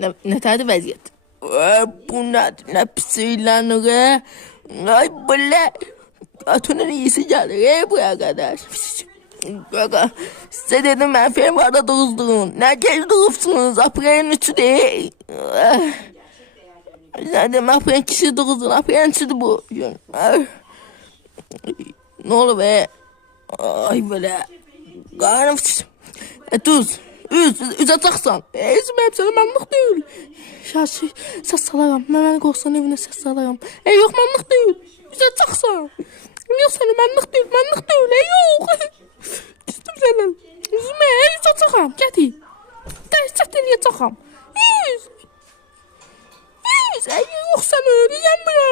Nətərdir vəziyyət? Bu nədir? Nə pis ilanır? Ay belə. Atının iyisi gəlir buraya qədər. Qaqa, sizə dedim mən fermuarda doğuzdum. Nə gec doğubsunuz? Aprelin 3'ü değil. Dedim aprelin kişi doğuzdun. Aprelin 3'üdür bu gün. Ne olur be? Ay belə. Qarnım tuz. Üz açaqsan. Üzüm hep sənə mənlik deyil. Şaşı, səs salaram. Mən qorxsan evinə səs salaram. Yox, mənlik deyil. Üz açaqsan. Yox, sənə mənlik deyil. Yox. Küstüm səndən. Üzümə, üz açaqam. Gətir. Dəhşət eləyəcəkəm. Üz. Yox, sən ölüyəm bura.